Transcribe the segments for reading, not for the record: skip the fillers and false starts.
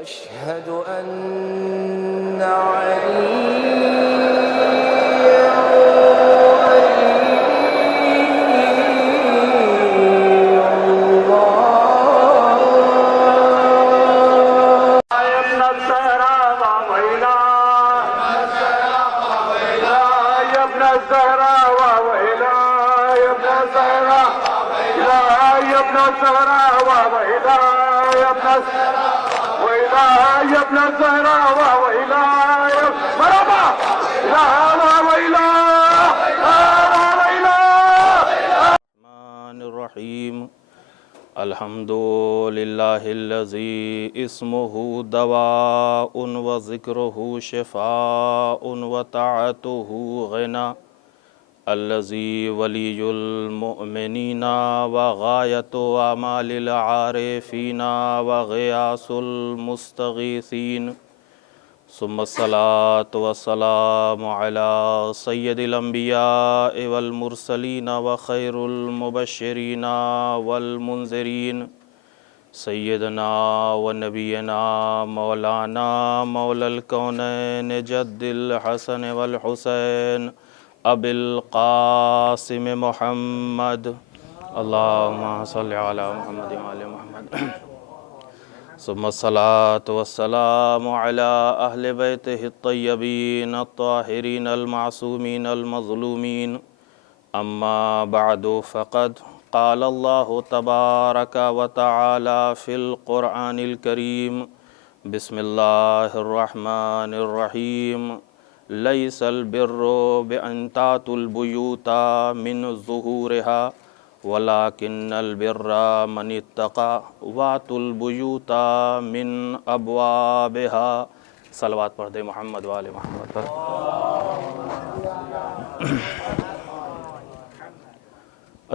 أشهد أن عليا الحمد للہ الذی اسمہ دواء و ذکرہ شفاء و طاعتہ غنا الذی ولی المؤمنین و غایت اعمال العارفین و غیاث المستغیثین ثم الصلاة والسلام علی سید الانبیاء والمرسلین و خیر المبشرین والمنذرین سیدنا و نبینا مولانا مولا الکونین جد الحسن والحسین ابی القاسم محمد اللہم صلی علی محمد وعلی محمد ثم الصلاة والسلام على أهل بيته الطيبين الطاهرين المعصومين المظلومين أما بعد فقد قال الله تبارك وتعالى في القرآن الكريم بسم الله الرحمن الرحيم ليس البر بأن تأتوا البيوت من ظهورها وَلَكِنَّ الْبِرَّ مَنِ اتَّقَى وَأْتُوا الْبُيُوتَ مِنْ أَبْوَابِهَا صلوات پڑھ دے محمد وآل محمد پر۔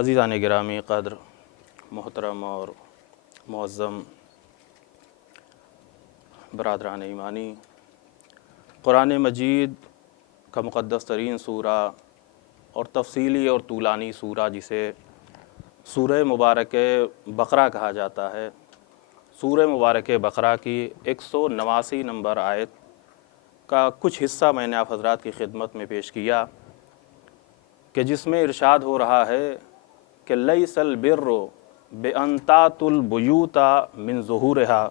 عزیزان گرامی قدر، محترم اور معظم برادران ایمانی، قرآن مجید کا مقدس ترین سورہ اور تفصیلی اور طولانی سورہ جسے سورہ مبارک بقرہ کہا جاتا ہے، سورہ مبارک بقرہ کی 189 نمبر آیت کا کچھ حصہ میں نے آپ حضرات کی خدمت میں پیش کیا کہ جس میں ارشاد ہو رہا ہے کہ لیس البر بأن تأتوا البیوت من ظہورها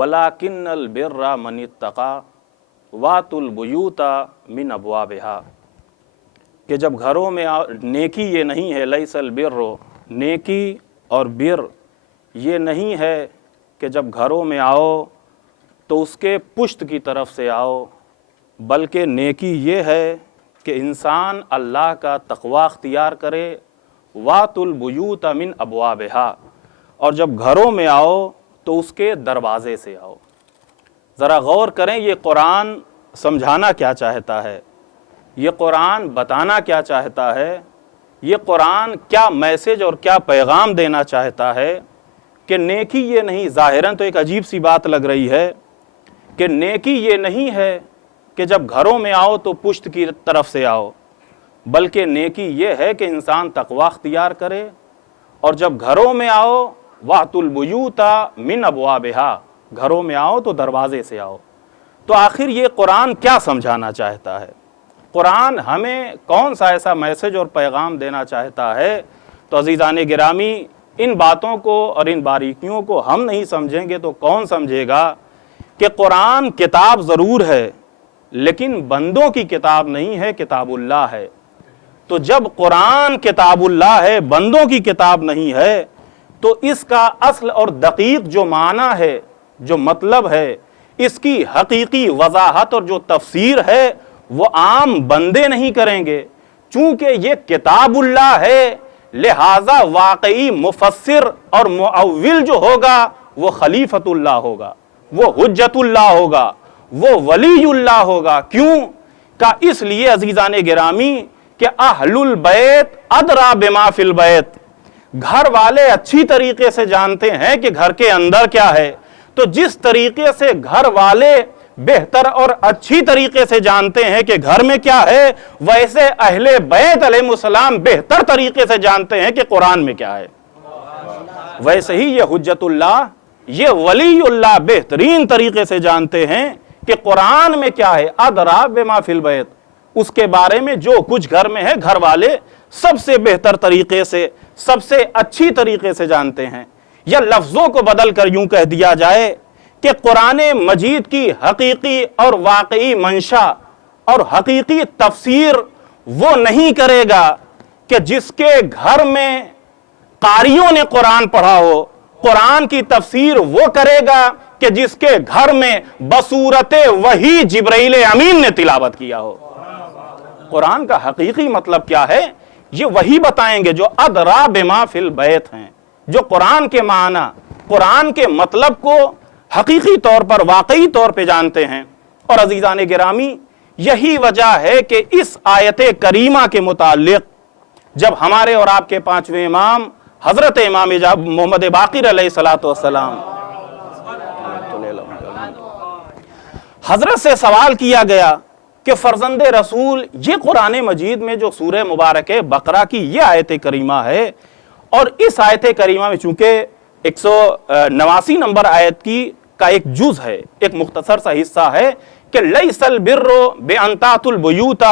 ولکن البر من اتقى واتوا البیوت من ابوابها، کہ جب گھروں میں نیکی یہ نہیں ہے، لیس البر نیکی اور بر یہ نہیں ہے کہ جب گھروں میں آؤ تو اس کے پشت کی طرف سے آؤ، بلکہ نیکی یہ ہے کہ انسان اللہ کا تقوی اختیار کرے، وَاتُوا الْبُيُوتَ مِنْ أَبْوَابِهَا، اور جب گھروں میں آؤ تو اس کے دروازے سے آؤ۔ ذرا غور کریں یہ قرآن سمجھانا کیا چاہتا ہے، یہ قرآن بتانا کیا چاہتا ہے، یہ قرآن کیا میسج اور کیا پیغام دینا چاہتا ہے کہ نیکی یہ نہیں، ظاہراً تو ایک عجیب سی بات لگ رہی ہے کہ نیکی یہ نہیں ہے کہ جب گھروں میں آؤ تو پشت کی طرف سے آؤ، بلکہ نیکی یہ ہے کہ انسان تقوی اختیار کرے، اور جب گھروں میں آؤ وَأْتُوا الْبُيُوتَ مِنْ أَبْوَابِهَا، گھروں میں آؤ تو دروازے سے آؤ۔ تو آخر یہ قرآن کیا سمجھانا چاہتا ہے، قرآن ہمیں کون سا ایسا میسج اور پیغام دینا چاہتا ہے؟ تو عزیزان گرامی، ان باتوں کو اور ان باریکیوں کو ہم نہیں سمجھیں گے تو کون سمجھے گا کہ قرآن کتاب ضرور ہے لیکن بندوں کی کتاب نہیں ہے، کتاب اللہ ہے۔ تو جب قرآن کتاب اللہ ہے، بندوں کی کتاب نہیں ہے، تو اس کا اصل اور دقیق جو معنی ہے، جو مطلب ہے، اس کی حقیقی وضاحت اور جو تفسیر ہے وہ عام بندے نہیں کریں گے، چونکہ یہ کتاب اللہ ہے، لہٰذا واقعی مفسر اور مؤول جو ہوگا وہ خلیفۃ اللہ ہوگا، وہ حجت اللہ ہوگا، وہ ولی اللہ ہوگا۔ کیوں؟ کہ اس لیے عزیزان گرامی کہ اہل البیت ادرا بما فی البیت، گھر والے اچھی طریقے سے جانتے ہیں کہ گھر کے اندر کیا ہے، تو جس طریقے سے گھر والے بہتر اور اچھی طریقے سے جانتے ہیں کہ گھر میں کیا ہے، ویسے اہل بیت علیہ السلام بہتر طریقے سے جانتے ہیں کہ قرآن میں کیا ہے۔ ویسے ہی یہ حجت اللہ یہ ولی اللہ بہترین طریقے سے جانتے ہیں کہ قرآن میں کیا ہے. ادرا بما فی البیت, اس کے بارے میں جو کچھ گھر میں ہے گھر والے سب سے بہتر طریقے سے, سب سے اچھی طریقے سے جانتے ہیں. یا لفظوں کو بدل کر یوں کہہ دیا جائے کہ قرآن مجید کی حقیقی اور واقعی منشا اور حقیقی تفسیر وہ نہیں کرے گا کہ جس کے گھر میں قاریوں نے قرآن پڑھا ہو. قرآن کی تفسیر وہ کرے گا کہ جس کے گھر میں بصورت وحی جبرائیل امین نے تلاوت کیا ہو. قرآن کا حقیقی مطلب کیا ہے یہ وہی بتائیں گے جو ادرا بما فی البیت ہیں, جو قرآن کے معنی, قرآن کے مطلب کو حقیقی طور پر, واقعی طور پہ جانتے ہیں. اور عزیزان گرامی, یہی وجہ ہے کہ اس آیت کریمہ کے متعلق جب ہمارے اور آپ کے پانچویں امام حضرت امام محمد باقر علیہ السلام حضرت سے سوال کیا گیا کہ فرزند رسول, یہ قرآن مجید میں جو سورہ مبارک بقرہ کی یہ آیت کریمہ ہے, اور اس آیت کریمہ میں چونکہ 189 نمبر آیت کی کا ایک جز ہے, ایک مختصر سا حصہ ہے کہ لیس البر بان تأتوا البیوت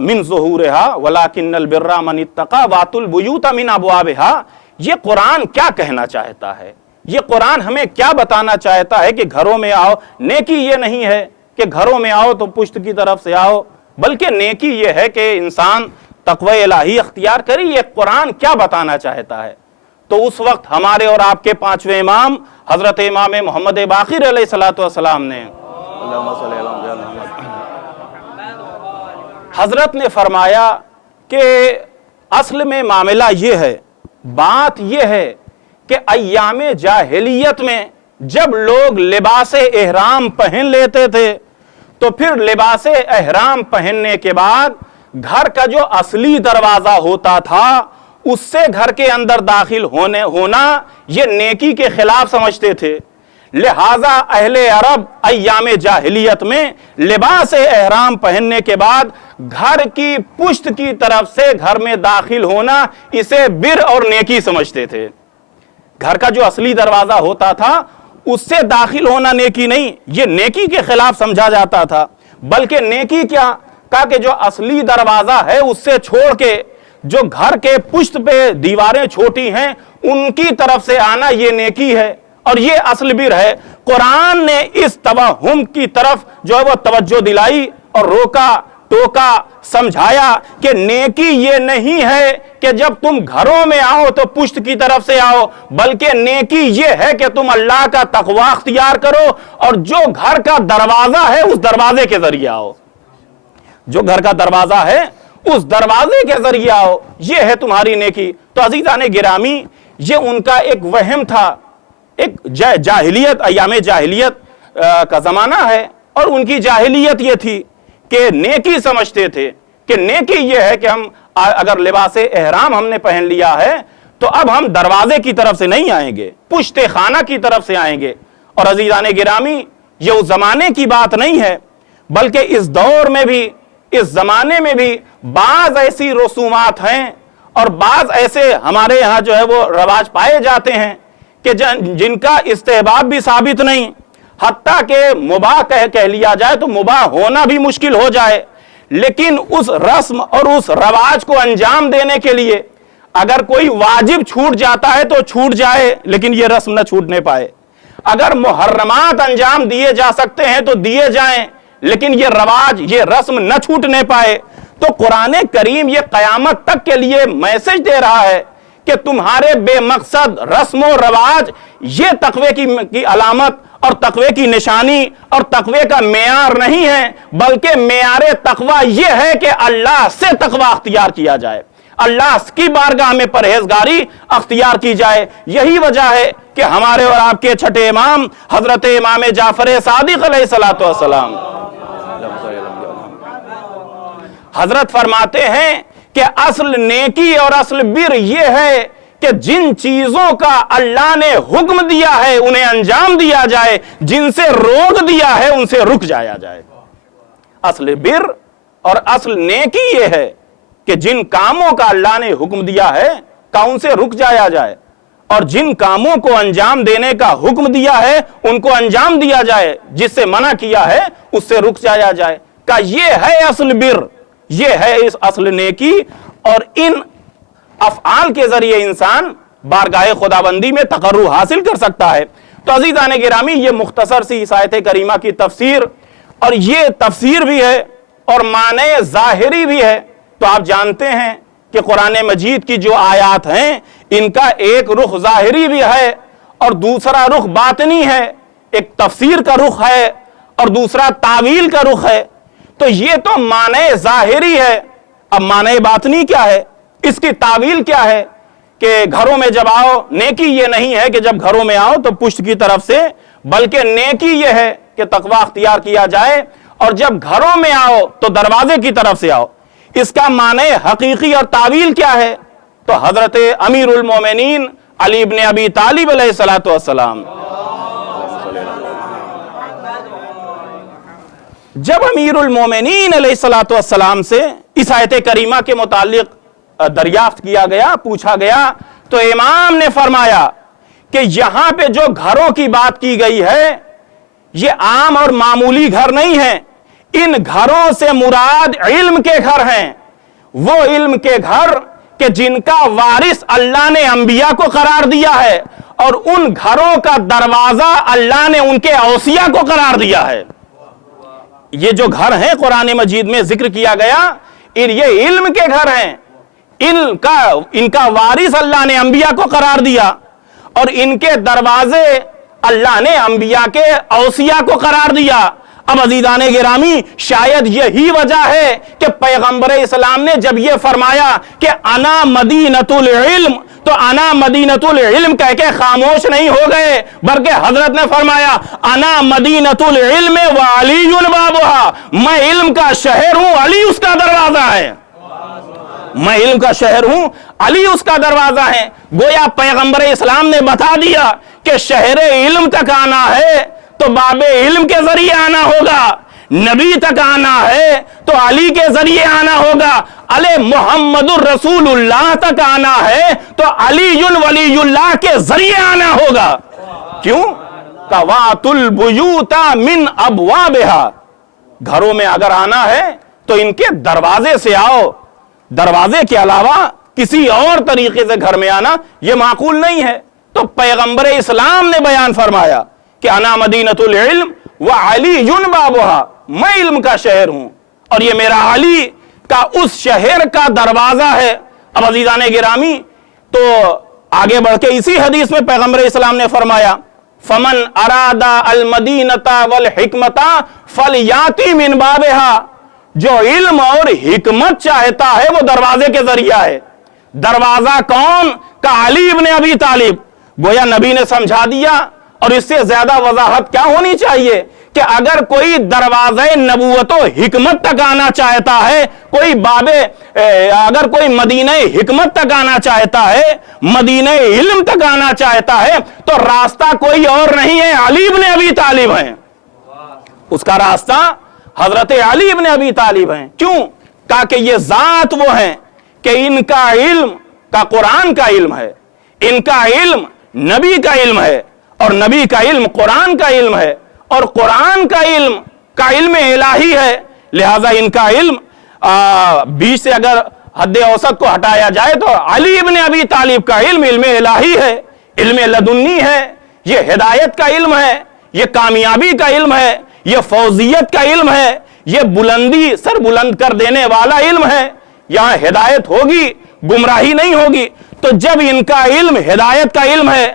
من ظہورها ولکن البر من اتقى واتوا البیوت من ابوابها. یہ قرآن کیا کہنا چاہتا ہے, یہ قرآن ہمیں کیا بتانا چاہتا ہے کہ گھروں میں آؤ. نیکی یہ نہیں ہے کہ گھروں میں آؤ تو پشت کی طرف سے آؤ, بلکہ نیکی یہ ہے کہ انسان تقوی الہی اختیار کرے. یہ قرآن کیا بتانا چاہتا ہے؟ تو اس وقت ہمارے اور آپ کے پانچویں امام حضرت امام محمد باقر علیہ السلام نے حضرت نے فرمایا کہ اصل میں معاملہ یہ ہے, بات یہ ہے کہ ایام جاہلیت میں جب لوگ لباس احرام پہن لیتے تھے تو پھر لباس احرام پہننے کے بعد گھر کا جو اصلی دروازہ ہوتا تھا اس سے گھر کے اندر داخل ہونا یہ نیکی کے خلاف سمجھتے تھے. لہٰذا اہل عرب ایام جاہلیت میں لباس احرام پہننے کے بعد گھر کی پشت کی طرف سے گھر میں داخل ہونا اسے بر اور نیکی سمجھتے تھے. گھر کا جو اصلی دروازہ ہوتا تھا اس سے داخل ہونا نیکی نہیں, یہ نیکی کے خلاف سمجھا جاتا تھا. بلکہ نیکی کیا کہا کہ جو اصلی دروازہ ہے اس سے چھوڑ کے جو گھر کے پشت پہ دیواریں چھوٹی ہیں ان کی طرف سے آنا یہ نیکی ہے, اور یہ اصل بر ہے. قرآن نے اس توہم کی طرف جو ہے وہ توجہ دلائی اور روکا ٹوکا, سمجھایا کہ نیکی یہ نہیں ہے کہ جب تم گھروں میں آؤ تو پشت کی طرف سے آؤ, بلکہ نیکی یہ ہے کہ تم اللہ کا تقوی اختیار کرو اور جو گھر کا دروازہ ہے اس دروازے کے ذریعے آؤ. جو گھر کا دروازہ ہے اس دروازے کے ذریعے آؤ, یہ ہے تمہاری نیکی. تو عزیزان گرامی, یہ ان کا ایک وہم تھا. ایک جاہلیت, ایام جاہلیت کا زمانہ ہے, اور ان کی جاہلیت یہ تھی کہ نیکی سمجھتے تھے کہ نیکی یہ ہے کہ ہم اگر لباس احرام ہم نے پہن لیا ہے تو اب ہم دروازے کی طرف سے نہیں آئیں گے, پشت خانہ کی طرف سے آئیں گے. اور عزیزان گرامی, یہ اس زمانے کی بات نہیں ہے, بلکہ اس دور میں بھی, اس زمانے میں بھی بعض ایسی رسومات ہیں اور بعض ایسے ہمارے یہاں جو ہے وہ رواج پائے جاتے ہیں کہ جن کا استحباب بھی ثابت نہیں, حتیٰ کہ مباح کہہ لیا جائے تو مباح ہونا بھی مشکل ہو جائے. لیکن اس رسم اور اس رواج کو انجام دینے کے لیے اگر کوئی واجب چھوٹ جاتا ہے تو چھوٹ جائے, لیکن یہ رسم نہ چھوٹنے پائے. اگر محرمات انجام دیے جا سکتے ہیں تو دیے جائیں, لیکن یہ رواج, یہ رسم نہ چھوٹنے پائے. تو قرآن کریم یہ قیامت تک کے لیے میسج دے رہا ہے کہ تمہارے بے مقصد رسم و رواج یہ تقوی کی علامت اور تقوی کی نشانی اور تقوی کا معیار نہیں ہے, بلکہ معیار تقوی یہ ہے کہ اللہ سے تقوی اختیار کیا جائے, اللہ کی بارگاہ میں پرہیزگاری اختیار کی جائے. یہی وجہ ہے کہ ہمارے اور آپ کے چھٹے امام حضرت امام جعفر صادق علیہ السلام حضرت فرماتے ہیں کہ اصل نیکی اور اصل بر یہ ہے کہ جن چیزوں کا اللہ نے حکم دیا ہے انہیں انجام دیا جائے, جن سے روک دیا ہے ان سے رک جایا جائے. اصل بر اور اصل نیکی یہ ہے کہ جن کاموں کا اللہ نے حکم دیا ہے کا ان سے رک جایا جائے. اور جن کاموں کو انجام دینے کا حکم دیا ہے ان کو انجام دیا جائے، جس سے منع کیا ہے اس سے رک جایا جائے۔ کہ یہ ہے اصل بر، یہ ہے اس اصل نیکی، اور ان افعال کے ذریعے انسان بارگاہ خداوندی میں تقرب حاصل کر سکتا ہے۔ تو عزیزان گرامی، یہ مختصر سی اس آیت کریمہ کی تفسیر، اور یہ تفسیر بھی ہے اور معنی ظاہری بھی ہے۔ تو آپ جانتے ہیں کہ قرآن مجید کی جو آیات ہیں ان کا ایک رخ ظاہری بھی ہے اور دوسرا رخ باطنی ہے، ایک تفسیر کا رخ ہے اور دوسرا تعویل کا رخ ہے۔ تو یہ تو معنی ظاہری ہے، اب معنی باطنی کیا ہے، اس کی تعویل کیا ہے کہ گھروں میں جب آؤ، نیکی یہ نہیں ہے کہ جب گھروں میں آؤ تو پشت کی طرف سے، بلکہ نیکی یہ ہے کہ تقوی اختیار کیا جائے، اور جب گھروں میں آؤ تو دروازے کی طرف سے آؤ۔ اس کا معنی حقیقی اور تعویل کیا ہے؟ تو حضرت امیر المومنین علی ابن ابی طالب علیہ السلام، جب امیر المومنین علیہ السلام سے اس آیت کریمہ کے متعلق دریافت کیا گیا، پوچھا گیا، تو امام نے فرمایا کہ یہاں پہ جو گھروں کی بات کی گئی ہے یہ عام اور معمولی گھر نہیں ہیں، ان گھروں سے مراد علم کے گھر ہیں، وہ علم کے گھر کہ جن کا وارث اللہ نے انبیاء کو قرار دیا ہے، اور ان گھروں کا دروازہ اللہ نے ان کے اوصیاء کو قرار دیا ہے۔ یہ جو گھر ہیں قرآن مجید میں ذکر کیا گیا، یہ علم کے گھر ہیں، ان کا وارث اللہ نے انبیاء کو قرار دیا، اور ان کے دروازے اللہ نے انبیاء کے اوصیاء کو قرار دیا۔ اب عزیزان گرامی، شاید یہی وجہ ہے کہ پیغمبر اسلام نے جب یہ فرمایا کہ انا مدینۃ العلم، تو انا مدینۃ العلم کہہ کے خاموش نہیں ہو گئے، بلکہ حضرت نے فرمایا انا مدینۃ العلم وعلی بابھا، میں علم کا شہر ہوں، علی اس کا دروازہ ہے۔ میں علم کا شہر ہوں، علی اس کا دروازہ ہے۔ گویا پیغمبر اسلام نے بتا دیا کہ شہر علم تک آنا ہے تو باب علم کے ذریعے آنا ہوگا، نبی تک آنا ہے تو علی کے ذریعے آنا ہوگا، علی محمد الرسول اللہ تک آنا ہے تو علی ولی اللہ کے ذریعے آنا ہوگا۔ کیوں؟ قوات البیوت من ابوابها، گھروں میں اگر آنا ہے تو ان کے دروازے سے آؤ، دروازے کے علاوہ کسی اور طریقے سے گھر میں آنا یہ معقول نہیں ہے۔ تو پیغمبر اسلام نے بیان فرمایا کہ انا مدینۃ العلم وعلی بابھا، میں علم کا شہر ہوں اور یہ میرا علی کا اس شہر کا دروازہ ہے۔ اب عزیزان گرامی، تو آگے بڑھ کے اسی حدیث میں پیغمبر اسلام نے فرمایا فمن اراد المدینۃ والحکمۃ فلیاتی من بابھا، جو علم اور حکمت چاہتا ہے وہ دروازے کے ذریعہ ہے۔ دروازہ کون؟ کہ علی ابن ابی طالب۔ گویا نبی نے سمجھا دیا، اور اس سے زیادہ وضاحت کیا ہونی چاہیے کہ اگر کوئی دروازے نبوت و حکمت تک آنا چاہتا ہے، اگر کوئی مدینہ حکمت تک آنا چاہتا ہے، مدینہ علم تک آنا چاہتا ہے، تو راستہ کوئی اور نہیں ہے، علی ابن ابی طالب ہیں۔ اس کا راستہ حضرت علی ابن ابی طالب ہیں۔ کیوں؟ کہا کہ یہ ذات وہ ہیں کہ ان کا علم کا قرآن کا علم ہے، ان کا علم نبی کا علم ہے، اور نبی کا علم قرآن کا علم ہے، اور قرآن کا علم الہی ہے، لہذا ان کا علم 20 سے اگر حد اوسط کو ہٹایا جائے تو علی ابن ابی طالب کا علم الہی ہے، علم لدنی ہے، یہ ہدایت کا علم ہے، یہ کامیابی کا علم ہے، یہ فوزیت کا علم ہے، یہ بلندی سر بلند کر دینے والا علم ہے۔ یہاں ہدایت ہوگی، گمراہی نہیں ہوگی۔ تو جب ان کا علم ہدایت کا علم ہے،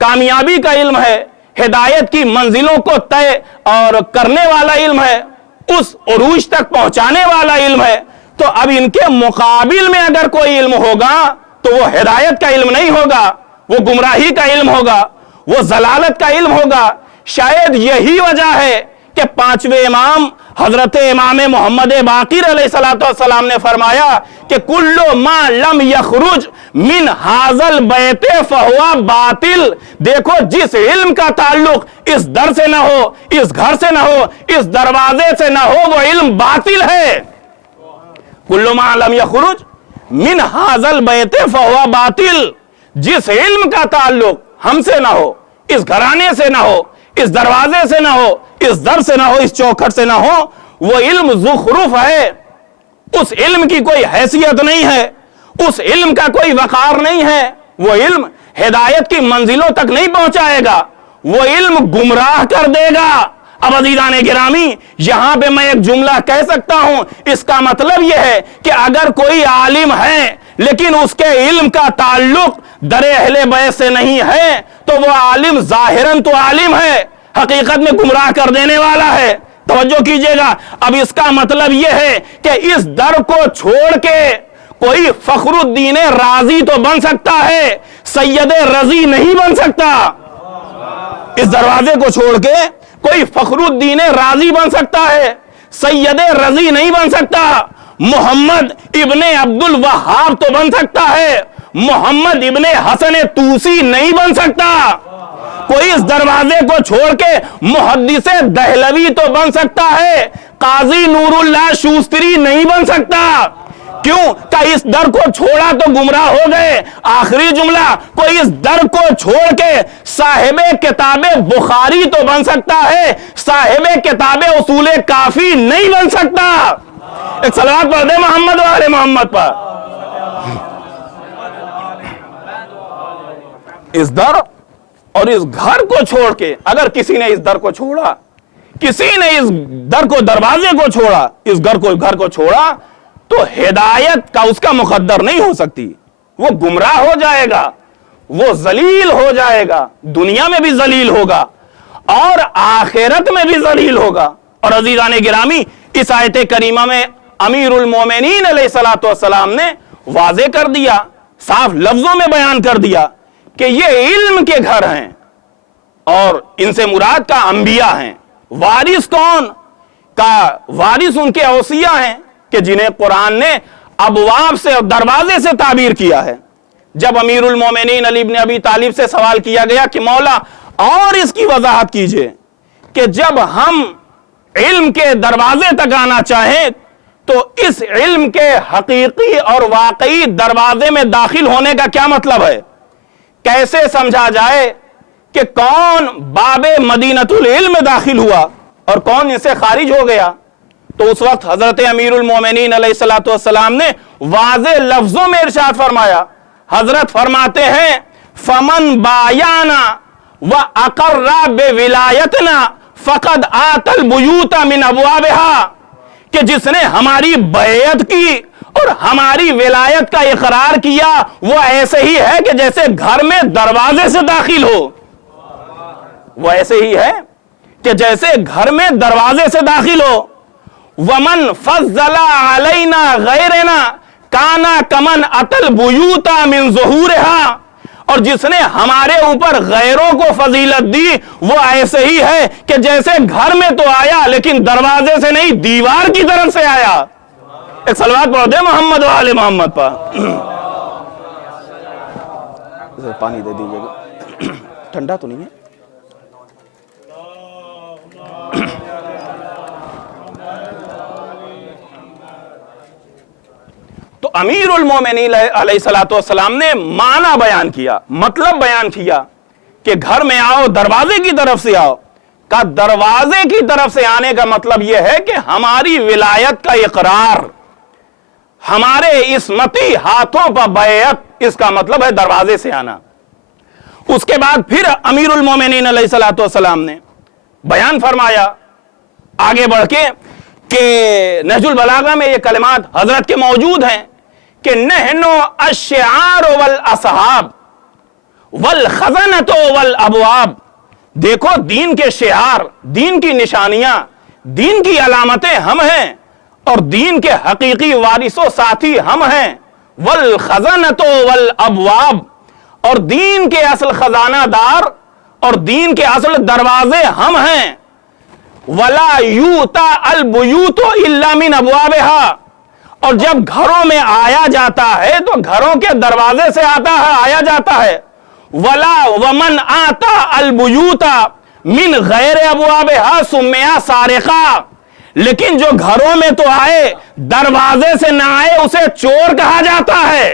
کامیابی کا علم ہے، ہدایت کی منزلوں کو طے اور کرنے والا علم ہے، اس عروج تک پہنچانے والا علم ہے، تو اب ان کے مقابل میں اگر کوئی علم ہوگا تو وہ ہدایت کا علم نہیں ہوگا، وہ گمراہی کا علم ہوگا، وہ ضلالت کا علم ہوگا۔ شاید یہی وجہ ہے کہ 5ویں امام حضرت امام محمد باقر علیہ السلام نے فرمایا کہ کل ما لم یخرج من حاضل بیت فہوا باطل، دیکھو جس علم کا تعلق اس در سے نہ ہو، اس گھر سے نہ ہو، اس دروازے سے نہ ہو، وہ علم باطل ہے۔ کل ما لم یخرج من حاضل بیت فہوا باطل، جس علم کا تعلق ہم سے نہ ہو، اس گھرانے سے نہ ہو، اس دروازے سے نہ ہو، اس در سے نہ ہو، اس چوکھٹ سے نہ ہو، وہ علم زخرف ہے، اس علم کی کوئی حیثیت نہیں ہے، اس علم کا کوئی وقار نہیں ہے، وہ علم ہدایت کی منزلوں تک نہیں پہنچائے گا، وہ علم گمراہ کر دے گا۔ اب عزیزان گرامی، یہاں پہ میں ایک جملہ کہہ سکتا ہوں، اس کا مطلب یہ ہے کہ اگر کوئی عالم ہے لیکن اس کے علم کا تعلق در اہل بیت سے نہیں ہے تو وہ عالم ظاہراً تو عالم ہے، حقیقت میں گمراہ کر دینے والا ہے۔ توجہ کیجئے گا، اب اس کا مطلب یہ ہے کہ اس در کو چھوڑ کے کوئی فخر الدین رازی تو بن سکتا ہے، سید رضی نہیں بن سکتا۔ اس دروازے کو چھوڑ کے کوئی فخر الدین رازی بن سکتا ہے، سید رضی نہیں بن سکتا۔ محمد ابن عبد الوہاب تو بن سکتا ہے، محمد ابن حسن طوسی نہیں بن سکتا۔ کوئی اس دروازے کو چھوڑ کے محدث دہلوی تو بن سکتا ہے، قاضی نور اللہ شوستری نہیں بن سکتا۔ کیوں کہ اس در کو چھوڑا تو گمراہ ہو گئے۔ آخری جملہ، کوئی اس در کو چھوڑ کے صاحب کتاب بخاری تو بن سکتا ہے، صاحب کتاب اصول کافی نہیں بن سکتا۔ ایک صلوات پڑھ دے محمد و آل محمد پر۔ اس در اور اس گھر کو چھوڑ کے اگر کسی نے اس در کو چھوڑا، کسی نے اس در کو، دروازے کو چھوڑا، اس گھر کو چھوڑا تو ہدایت کا اس کا مقدر نہیں ہو سکتی، وہ گمراہ ہو جائے گا، وہ ذلیل ہو جائے گا، دنیا میں بھی ذلیل ہوگا اور آخرت میں بھی ذلیل ہوگا۔ اور عزیزان گرامی، اس آیت کریمہ میں امیر المومنین علیہ الصلوۃ والسلام نے واضح کر دیا، صاف لفظوں میں بیان کر دیا کہ یہ علم کے گھر ہیں اور ان سے مراد کا انبیاء ہیں۔ وارث کون؟ کا وارث ان کے اوصیاء ہیں کہ جنہیں قرآن نے ابواب سے اور دروازے سے تعبیر کیا ہے۔ جب امیر المومنین علی بن ابی طالب سے سوال کیا گیا کہ مولا اور اس کی وضاحت کیجئے کہ جب ہم علم کے دروازے تک آنا چاہیں تو اس علم کے حقیقی اور واقعی دروازے میں داخل ہونے کا کیا مطلب ہے، کیسے سمجھا جائے کہ کون باب مدینۃ العلم میں داخل ہوا اور کون ان سے خارج ہو گیا؟ تو اس وقت حضرت امیر المومنین علیہ الصلوۃ والسلام نے واضح لفظوں میں ارشاد فرمایا۔ حضرت فرماتے ہیں فمن بایانا واقر بولایتنا فقد آت البیوت من ابوابها، کہ جس نے ہماری بیعت کی اور ہماری ولایت کا اقرار کیا وہ ایسے ہی ہے کہ جیسے گھر میں دروازے سے داخل ہو، وہ ایسے ہی ہے کہ جیسے گھر میں دروازے سے داخل ہو۔ ومن فضل علینا غیرنا کانا کمن اتل بیوتا من ظہورها، اور جس نے ہمارے اوپر غیروں کو فضیلت دی وہ ایسے ہی ہے کہ جیسے گھر میں تو آیا لیکن دروازے سے نہیں، دیوار کی طرف سے آیا۔ ایک صلوات پڑھ دے محمد و آل محمد پر۔ پانی دے دیجئے گا، ٹھنڈا تو نہیں ہے؟ تو امیر المومنین علیہ الصلوۃ والسلام نے معنی بیان کیا، مطلب بیان کیا کہ گھر میں آؤ دروازے کی طرف سے آؤ، کا دروازے کی طرف سے آنے کا مطلب یہ ہے کہ ہماری ولایت کا اقرار، ہمارے عصمتی ہاتھوں پر بیعت، اس کا مطلب ہے دروازے سے آنا۔ اس کے بعد پھر امیر المومنین علیہ الصلوۃ والسلام نے بیان فرمایا آگے بڑھ کے کہ نہج البلاغہ میں یہ کلمات حضرت کے موجود ہیں کہ نحنو الشعار والاصحاب والخزنۃ والابواب، دیکھو دین کے شعار، دین کی نشانیاں، دین کی علامتیں ہم ہیں اور دین کے حقیقی وارث و ساتھی ہم ہیں، والخزنۃ والابواب، اور دین کے اصل خزانہ دار اور دین کے اصل دروازے ہم ہیں، ولا یوتا البیوت الا من ابوابها، اور جب گھروں میں آیا جاتا ہے تو گھروں کے دروازے سے آیا جاتا ہے، ولا ومن آتا البیوت من غیر ابوابها سمیا سارقا، لیکن جو گھروں میں تو آئے دروازے سے نہ آئے اسے چور کہا جاتا ہے۔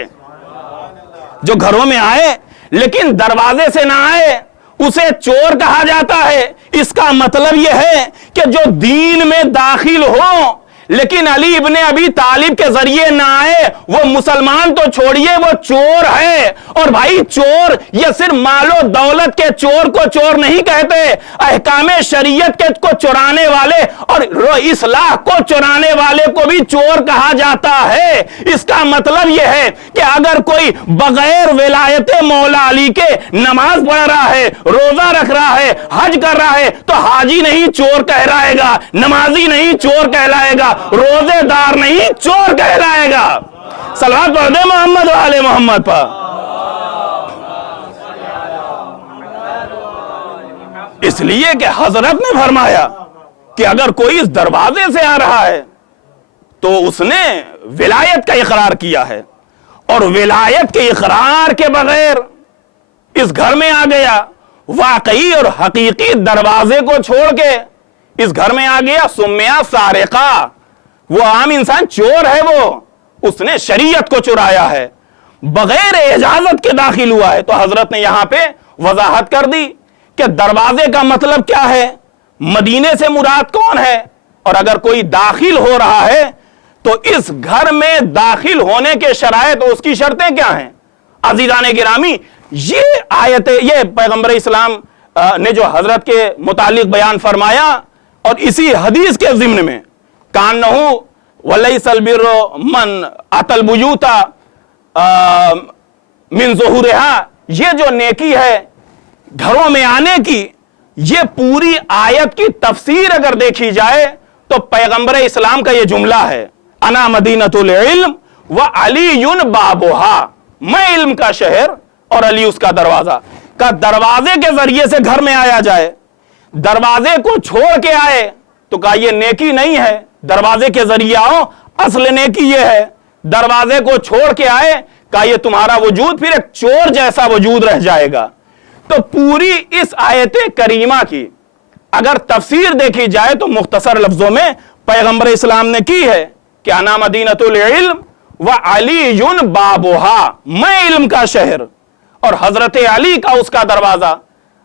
جو گھروں میں آئے لیکن دروازے سے نہ آئے اسے چور کہا جاتا ہے۔ اس کا مطلب یہ ہے کہ جو دین میں داخل ہو لیکن علی ابن ابی طالب کے ذریعے نہ آئے وہ مسلمان تو چھوڑیے وہ چور ہے۔ اور بھائی چور یہ صرف مال و دولت کے چور کو چور نہیں کہتے، احکام شریعت کے کو چرانے والے اور اصلاح کو چرانے والے کو بھی چور کہا جاتا ہے۔ اس کا مطلب یہ ہے کہ اگر کوئی بغیر ولایت مولا علی کے نماز پڑھ رہا ہے، روزہ رکھ رہا ہے، حج کر رہا ہے تو حاجی نہیں چور کہلائے گا، نمازی نہیں چور کہلائے گا، روزے دار نہیں چور کہلائے گا۔ صلوات پڑھ دے محمد و آل محمد پر۔ اس لیے کہ حضرت نے فرمایا کہ اگر کوئی اس دروازے سے آ رہا ہے تو اس نے ولایت کا اقرار کیا ہے، اور ولایت کے اقرار کے بغیر اس گھر میں آ گیا، واقعی اور حقیقی دروازے کو چھوڑ کے اس گھر میں آ گیا، سمیہ سارقہ، وہ عام انسان چور ہے، وہ اس نے شریعت کو چرایا ہے، بغیر اجازت کے داخل ہوا ہے۔ تو حضرت نے یہاں پہ وضاحت کر دی کہ دروازے کا مطلب کیا ہے، مدینے سے مراد کون ہے، اور اگر کوئی داخل ہو رہا ہے تو اس گھر میں داخل ہونے کے شرائط اور اس کی شرطیں کیا ہیں۔ عزیزان گرامی، یہ آیت، یہ پیغمبر اسلام نے جو حضرت کے متعلق بیان فرمایا، اور اسی حدیث کے ضمن میں کانہو ولیس البر من اتى البیوت من ظہورہا، یہ جو نیکی ہے گھروں میں آنے کی، یہ پوری آیت کی تفسیر اگر دیکھی جائے تو پیغمبر اسلام کا یہ جملہ ہے، انا مدینۃ العلم وعلی بابھا، میں علم کا شہر اور علی اس کا دروازہ، کا دروازے کے ذریعے سے گھر میں آیا جائے، دروازے کو چھوڑ کے آئے تو کہا یہ نیکی نہیں ہے، دروازے کے ذریعے آؤ، اصل نیکی یہ ہے، دروازے کو چھوڑ کے آئے کہا یہ تمہارا وجود پھر ایک چور جیسا وجود رہ جائے گا۔ تو پوری اس آیت کریمہ کی اگر تفسیر دیکھی جائے تو مختصر لفظوں میں پیغمبر اسلام نے کی ہے کہ انا مدینۃ العلم وعلی بابھا، میں علم کا شہر اور حضرت علی کا اس کا دروازہ۔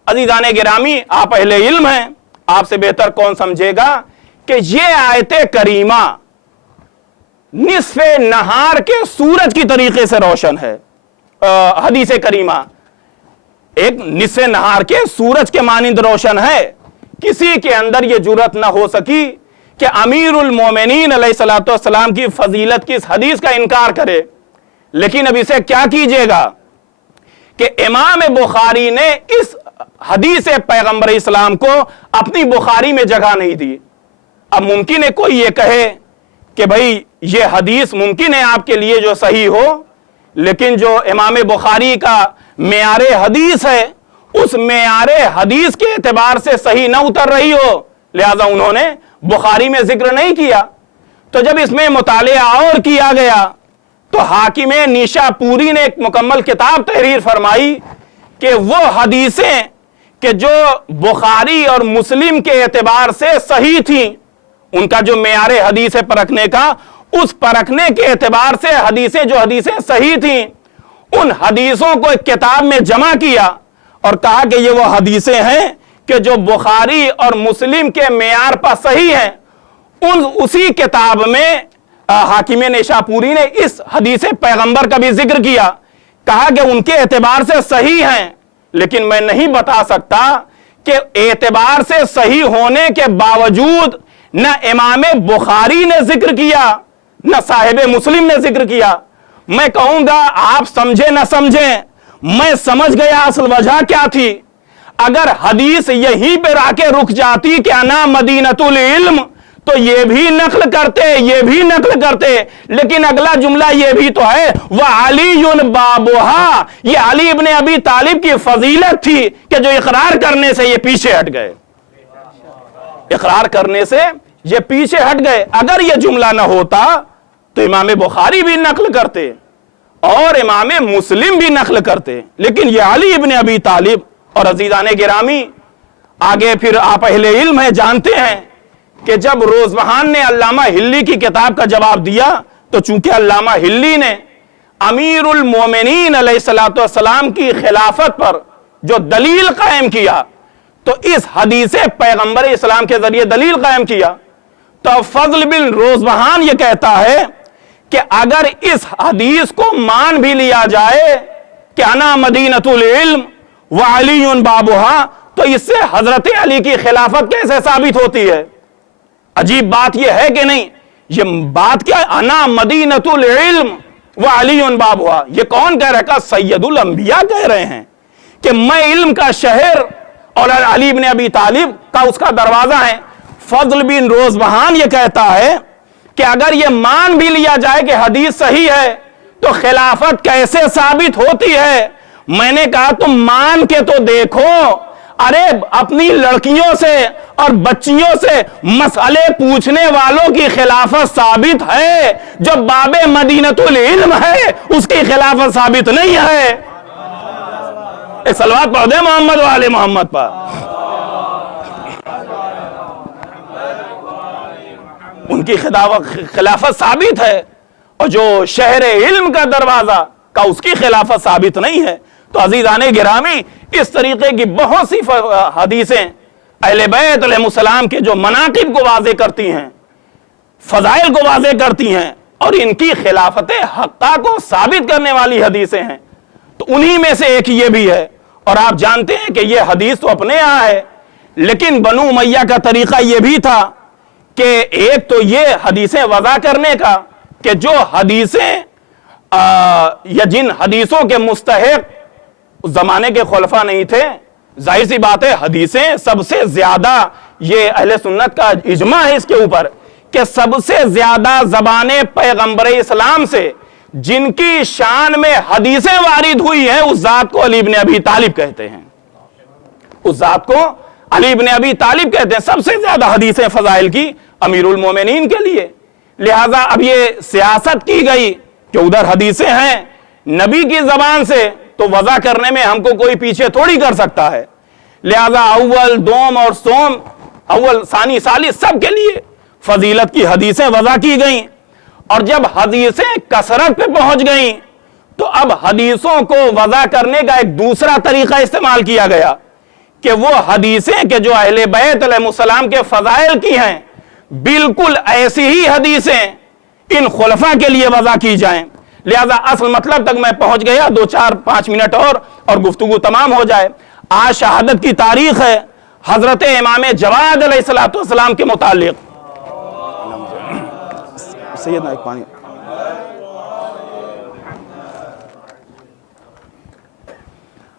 عزیزان گرامی، آپ اہل علم ہیں، آپ سے بہتر کون سمجھے گا کہ یہ آیت کریمہ نصف نہار کے سورج کی طریقے سے روشن ہے۔ حدیث کریمہ ایک نصف نہار کے سورج کے مانند روشن ہے۔ کسی کے اندر یہ جرأت نہ ہو سکی کہ امیر المومنین علیہ السلام کی فضیلت کی اس حدیث کا انکار کرے، لیکن اب اسے کیا کیجئے گا کہ امام بخاری نے اس حدیث پیغمبر اسلام کو اپنی بخاری میں جگہ نہیں دی۔ اب ممکن ہے کوئی یہ کہے کہ بھئی یہ حدیث ممکن ہے آپ کے لیے جو صحیح ہو، لیکن جو امام بخاری کا معیار حدیث ہے اس معیار حدیث کے اعتبار سے صحیح نہ اتر رہی ہو، لہذا انہوں نے بخاری میں ذکر نہیں کیا۔ تو جب اس میں مطالعہ اور کیا گیا تو حاکم نیشا پوری نے ایک مکمل کتاب تحریر فرمائی کہ وہ حدیثیں کہ جو بخاری اور مسلم کے اعتبار سے صحیح تھیں، ان کا جو معیار حدیث پرکھنے کا، اس پرکھنے کے اعتبار سے جو حدیثیں صحیح تھیں ان حدیثوں کو ایک کتاب میں جمع کیا اور کہا کہ یہ وہ حدیثیں ہیں کہ جو بخاری اور مسلم کے معیار پر صحیح ہیں۔ اسی کتاب میں حاکم نیشاپوری نے اس حدیث پیغمبر کا بھی ذکر کیا، کہا کہ ان کے اعتبار سے صحیح ہیں، لیکن میں نہیں بتا سکتا کہ اعتبار سے صحیح ہونے کے باوجود نہ امام بخاری نے ذکر کیا نہ صاحب مسلم نے ذکر کیا۔ میں کہوں گا آپ سمجھیں نہ سمجھیں، میں سمجھ گیا اصل وجہ کیا تھی۔ اگر حدیث یہیں پہ آ کے رک جاتی کہ انا مدینۃ العلم تو یہ بھی نقل کرتے، لیکن اگلا جملہ یہ بھی تو ہے وعلی بابھا، یہ علی ابن ابی طالب کی فضیلت تھی کہ جو اقرار کرنے سے یہ پیچھے ہٹ گئے، اگر یہ جملہ نہ ہوتا تو امام بخاری بھی نقل کرتے اور امام مسلم بھی نقل کرتے، لیکن یہ علی ابن ابی طالب۔ اور عزیزان گرامی، آگے پھر آپ اہل علم ہیں، جانتے ہیں کہ جب روزبہان نے علامہ ہلی کی کتاب کا جواب دیا تو چونکہ علامہ ہلی نے امیر المومنین علیہ الصلوۃ والسلام کی خلافت پر جو دلیل قائم کیا، تو اس حدیث پیغمبر اسلام کے ذریعے دلیل قائم کیا، تو فضل بن روزبہان یہ کہتا ہے کہ اگر اس حدیث کو مان بھی لیا جائے کہ انا مدینۃ العلم وعلی بابھا، تو اس سے حضرت علی کی خلافت کیسے ثابت ہوتی ہے؟ عجیب بات یہ ہے کہ نہیں؟ یہ بات کیا ہے؟ انا مدینۃ العلم وعلی بابھا، یہ کون کہہ رہا ہے؟ سید الانبیاء کہہ رہے ہیں کہ میں علم کا شہر اور علی بن ابی طالب کا اس کا دروازہ ہے۔ فضل بن روزبہان یہ کہتا ہے کہ اگر یہ مان بھی لیا جائے کہ حدیث صحیح ہے تو خلافت کیسے ثابت ہوتی ہے؟ میں نے کہا تم مان کے تو دیکھو، ارے اپنی لڑکیوں سے اور بچیوں سے مسئلے پوچھنے والوں کی خلافت ثابت ہے، جو باب مدینۃ العلم ہے اس کی خلافت ثابت نہیں ہے۔ ایک صلوات پڑھ دے محمد و آل محمد پر۔ ان کی خلافت ثابت ہے، اور جو شہر علم کا دروازہ کا اس کی خلافت ثابت نہیں ہے۔ تو عزیزان گرامی، اس طریقے کی بہت سی حدیثیں اہل بیت علیہ السلام کے جو مناقب کو واضح کرتی ہیں، فضائل کو واضح کرتی ہیں، اور ان کی خلافت حقہ کو ثابت کرنے والی حدیثیں ہیں۔ تو انہی میں سے ایک یہ بھی ہے، اور آپ جانتے ہیں کہ یہ حدیث تو اپنے یہاں ہے، لیکن بنو امیہ کا طریقہ یہ بھی تھا کہ ایک تو یہ حدیثیں وضع کرنے کا کہ جو حدیثیں یا جن حدیثوں کے مستحق اس زمانے کے خلفاء نہیں تھے، ظاہر سی بات ہے حدیثیں سب سے زیادہ، یہ اہل سنت کا اجماع ہے اس کے اوپر کہ سب سے زیادہ زبان پیغمبر اسلام سے جن کی شان میں حدیثیں وارد ہوئی ہیں اس ذات کو علی بن ابی طالب کہتے ہیں۔ اس ذات کو علی بن ابی طالب کہتے ہیں، سب سے زیادہ حدیثیں فضائل کی امیر المومنین کے لیے۔ لہٰذا اب یہ سیاست کی گئی کہ ادھر حدیثیں ہیں نبی کی زبان سے، تو وضع کرنے میں ہم کو کوئی پیچھے تھوڑی کر سکتا ہے۔ لہٰذا اول، دوم اور سوم، اول، ثانی، ثالث، سب کے لیے فضیلت کی حدیثیں وضع کی گئیں، اور جب حدیثیں کثرت پہ پہنچ گئیں تو اب حدیثوں کو وضع کرنے کا ایک دوسرا طریقہ استعمال کیا گیا کہ وہ حدیثیں کہ جو اہل بیت علیہ السلام کے فضائل کی ہیں، بالکل ایسی ہی حدیثیں ان خلفاء کے لیے وضع کی جائیں۔ لہذا اصل مطلب تک میں پہنچ گیا، 2-4-5 منٹ اور گفتگو تمام ہو جائے۔ آج شہادت کی تاریخ ہے حضرت امام جواد علیہ السلام کے متعلق۔ سیدنا ایک پانی۔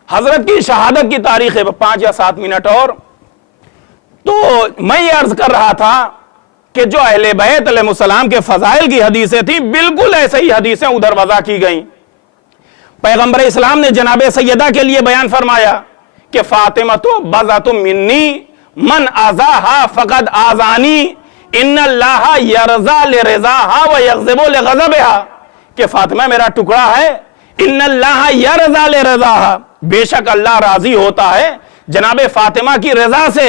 حضرت کی شہادت کی تاریخ ہے، 5 یا 7 منٹ اور۔ تو میں یہ عرض کر رہا تھا کہ جو اہل بیت علیہ السلام کے فضائل کی حدیثیں تھیں، بالکل ایسے ہی حدیثیں ادھر وضع کی گئیں۔ پیغمبر اسلام نے جناب سیدہ کے لیے بیان فرمایا کہ فاطمہ تو بضعۃ منی من آذاہا فقد آذانی ان اللہ یرضا لرضاہا ویغضب لغضبہا، کہ فاطمہ میرا ٹکڑا ہے، ان اللہ یرضا لرضاہا، بے شک اللہ راضی ہوتا ہے جناب فاطمہ کی رضا سے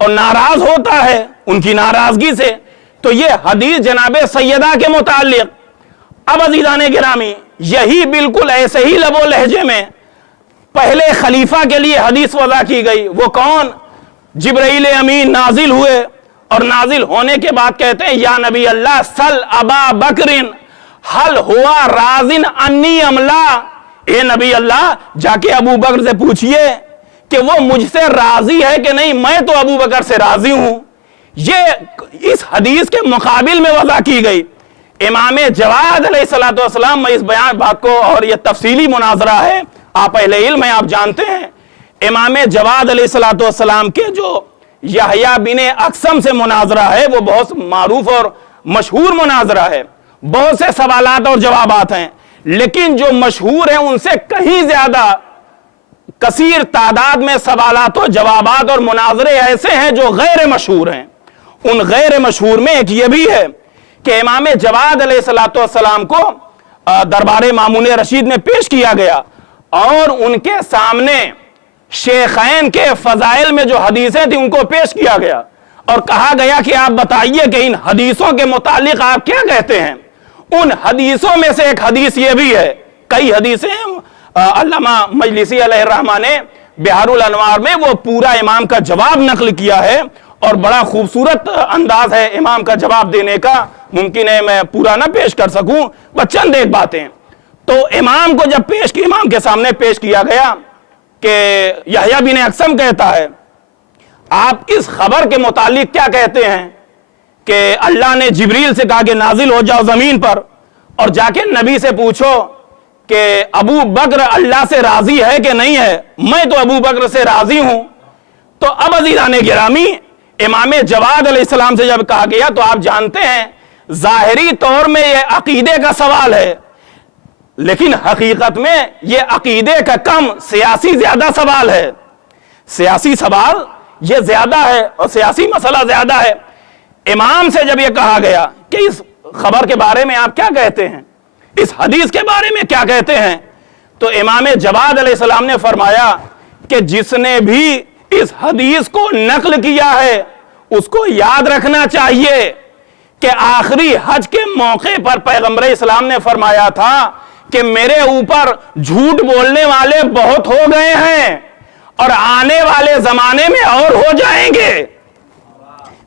اور ناراض ہوتا ہے ان کی ناراضگی سے۔ تو یہ حدیث جناب سیدہ کے متعلق۔ اب عزیزان گرامی، یہی بالکل ایسے ہی لب و لہجے میں پہلے خلیفہ کے لیے حدیث وضع کی گئی۔ وہ کون؟ جبرائیل امین نازل ہوئے، اور نازل ہونے کے بعد کہتے ہیں یا نبی اللہ سل ابا بکر حل ہوا رازن انی املا، اے نبی اللہ جا کے ابو بکر سے پوچھئے کہ وہ مجھ سے راضی ہے کہ نہیں، میں تو ابو بکر سے راضی ہوں۔ یہ اس حدیث کے مقابل میں وضع کی گئی۔ امام جواد علیہ السلام، میں اس بیان بات کو، اور یہ تفصیلی مناظرہ ہے، آپ اہل علم ہیں، آپ جانتے ہیں، امام جواد علیہ السلام کے جو یحییٰ بن اقسم سے مناظرہ ہے وہ بہت معروف اور مشہور مناظرہ ہے، بہت سے سوالات اور جوابات ہیں، لیکن جو مشہور ہیں ان سے کہیں زیادہ کثیر تعداد میں سوالات و جوابات اور مناظرے ایسے ہیں جو غیر مشہور ہیں۔ ان غیر مشہور میں ایک یہ بھی ہے کہ امام جواد علیہ السلام کو دربار مامون رشید میں پیش کیا گیا، اور ان کے سامنے شیخین کے فضائل میں جو حدیثیں تھیں ان کو پیش کیا گیا، اور کہا گیا کہ آپ بتائیے کہ ان حدیثوں کے متعلق آپ کیا کہتے ہیں۔ ان حدیثوں میں سے ایک حدیث یہ بھی ہے کئی حدیثیں علامہ مجلسی علیہ الرحمہ نے بحار الانوار میں وہ پورا امام کا جواب نقل کیا ہے، اور بڑا خوبصورت انداز ہے امام کا جواب دینے کا، ممکن ہے میں پورا نہ پیش کر سکوں، بس چند ایک باتیں۔ تو امام کو جب امام کے سامنے پیش کیا گیا کہ یحییٰ بن اقسم کہتا ہے آپ اس خبر کے متعلق کیا کہتے ہیں کہ اللہ نے جبریل سے کہا کہ نازل ہو جاؤ زمین پر اور جا کے نبی سے پوچھو کہ ابو بکر اللہ سے راضی ہے کہ نہیں ہے، میں تو ابو بکر سے راضی ہوں۔ تو اب عزیزان گرامی امام جواد علیہ السلام سے جب کہا گیا تو آپ جانتے ہیں ظاہری طور میں یہ عقیدے کا سوال ہے، لیکن حقیقت میں یہ عقیدے کا کم سیاسی زیادہ سوال ہے۔ سیاسی سوال یہ زیادہ ہے اور سیاسی مسئلہ زیادہ ہے۔ امام سے جب یہ کہا گیا کہ اس خبر کے بارے میں آپ کیا کہتے ہیں، اس حدیث کے بارے میں کیا کہتے ہیں، تو امام جواد علیہ السلام نے فرمایا کہ جس نے بھی اس حدیث کو نقل کیا ہے اس کو یاد رکھنا چاہیے کہ آخری حج کے موقع پر پیغمبر اسلام نے فرمایا تھا کہ میرے اوپر جھوٹ بولنے والے بہت ہو گئے ہیں اور آنے والے زمانے میں اور ہو جائیں گے۔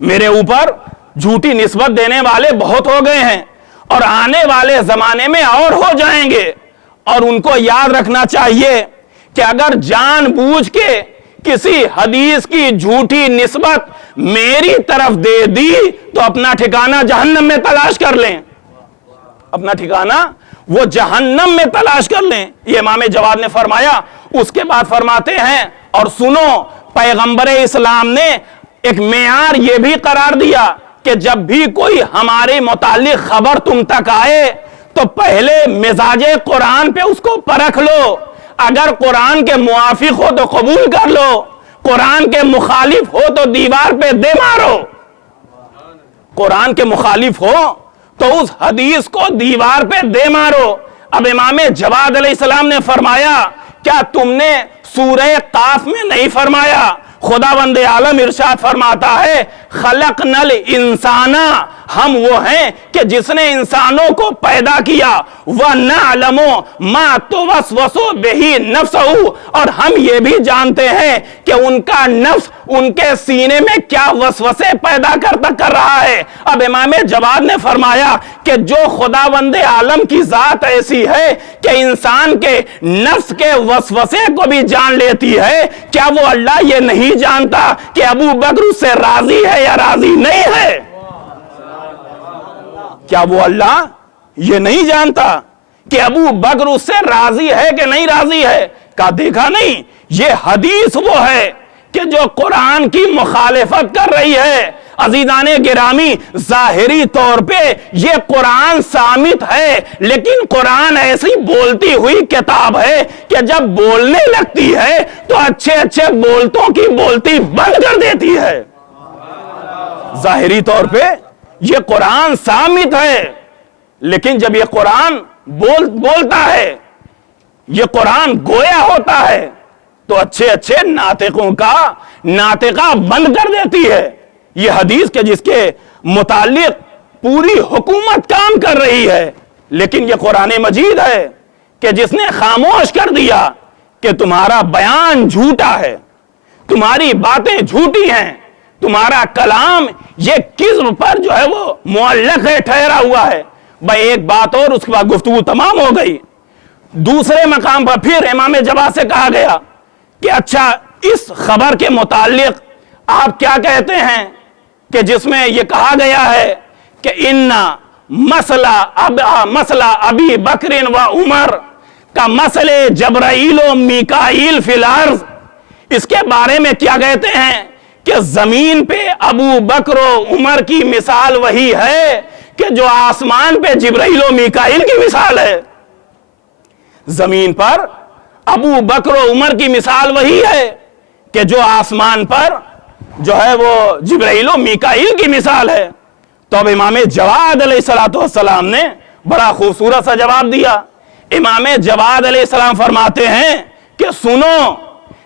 میرے اوپر جھوٹی نسبت دینے والے بہت ہو گئے ہیں اور آنے والے زمانے میں اور ہو جائیں گے، اور ان کو یاد رکھنا چاہیے کہ اگر جان بوجھ کے کسی حدیث کی جھوٹی نسبت میری طرف دے دی تو اپنا ٹھکانہ جہنم میں تلاش کر لیں، اپنا ٹھکانہ وہ جہنم میں تلاش کر لیں، یہ امام جواد نے فرمایا۔ اس کے بعد فرماتے ہیں اور سنو، پیغمبر اسلام نے ایک معیار یہ بھی قرار دیا کہ جب بھی کوئی ہمارے متعلق خبر تم تک آئے تو پہلے مزاج قرآن پہ اس کو پرکھ لو، اگر قرآن کے موافق ہو تو قبول کر لو، قرآن کے مخالف ہو تو دیوار پہ دے مارو۔ قرآن کے مخالف ہو تو اس حدیث کو دیوار پہ دے مارو۔ اب امام جواد علیہ السلام نے فرمایا کیا تم نے سورہ قاف میں نہیں فرمایا؟ خداوند عالم ارشاد فرماتا ہے خلقنا الانسان، ہم وہ ہیں کہ جس نے انسانوں کو پیدا کیا، وَنَعْلَمُ مَا تُوَسْوَسُ بِهِ نَفْسُهُ، اور ہم یہ بھی جانتے ہیں کہ ان کا نفس ان کے سینے میں کیا وسوسے پیدا کر رہا ہے۔ اب امام جواد نے فرمایا کہ جو خداوند عالم کی ذات ایسی ہے کہ انسان کے نفس کے وسوسے کو بھی جان لیتی ہے، کیا وہ اللہ یہ نہیں جانتا کہ ابو بکر اس سے راضی ہے یا راضی نہیں ہے؟ کیا وہ اللہ یہ نہیں جانتا کہ ابو بکر اس سے راضی ہے کہ نہیں راضی ہے؟ کہا دیکھا نہیں، یہ حدیث وہ ہے کہ جو قرآن کی مخالفت کر رہی ہے۔ عزیزان گرامی ظاہری طور پہ یہ قرآن صامت ہے، لیکن قرآن ایسی بولتی ہوئی کتاب ہے کہ جب بولنے لگتی ہے تو اچھے اچھے بولتوں کی بولتی بند کر دیتی ہے۔ ظاہری طور پہ یہ قرآن صامت ہے، لیکن جب یہ قرآن بولتا ہے، یہ قرآن گویا ہوتا ہے تو اچھے اچھے ناطقوں کا ناطقہ بند کر دیتی ہے۔ یہ حدیث کے جس کے متعلق پوری حکومت کام کر رہی ہے، لیکن یہ قرآن مجید ہے کہ جس نے خاموش کر دیا کہ تمہارا بیان جھوٹا ہے، تمہاری باتیں جھوٹی ہیں، تمہارا کلام یہ کذب پر جو ہے وہ معلق ہے، ٹھہرا ہوا ہے۔ بھائی ایک بات اور، اس کے بعد گفتگو تمام ہو گئی۔ دوسرے مقام پر پھر امام جواد سے کہا گیا کہ اچھا اس خبر کے متعلق آپ کیا کہتے ہیں کہ جس میں یہ کہا گیا ہے کہ مسئلہ ابی بکر و عمر کا مسئلہ جبرائیل و میکائیل فی الارض، اس کے بارے میں کیا کہتے ہیں کہ زمین پہ ابو بکر و عمر کی مثال وہی ہے کہ جو آسمان پہ جبرائیل و میکائیل کی مثال ہے۔ زمین پر ابو بکر و عمر کی مثال وہی ہے کہ جو آسمان پر جو ہے وہ جبرائیل و میکائیل کی مثال ہے۔ تو اب امام جواد علیہ السلام نے بڑا خوبصورت سا جواب دیا۔ امام جواد علیہ السلام فرماتے ہیں کہ سنو،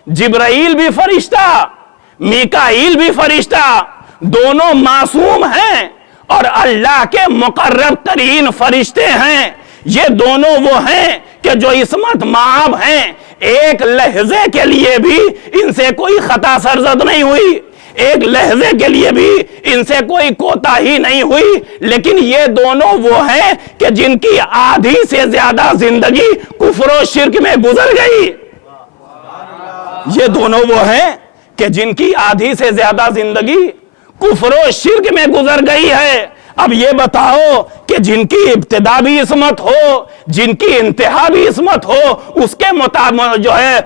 جبرائیل بھی فرشتہ، میکائیل بھی فرشتہ، دونوں معصوم ہیں اور اللہ کے مقرب ترین فرشتے ہیں۔ یہ دونوں وہ ہیں کہ جو عصمت مآب ہیں ایک لحظے کے لیے بھی ان سے کوئی خطا سرزد نہیں ہوئی، ایک لحظے کے لیے بھی ان سے کوئی کوتاہی نہیں ہوئی، لیکن یہ دونوں وہ ہیں کہ جن کی آدھی سے زیادہ زندگی کفر و شرک میں گزر گئی۔ یہ دونوں وہ ہیں کہ جن کی آدھی سے زیادہ زندگی کفر و شرک میں گزر گئی ہے۔ اب یہ بتاؤ کہ جن کی ابتدا بھی عصمت ہو، جن کی انتہا بھی عصمت ہو، اس کے مطابق جو ہے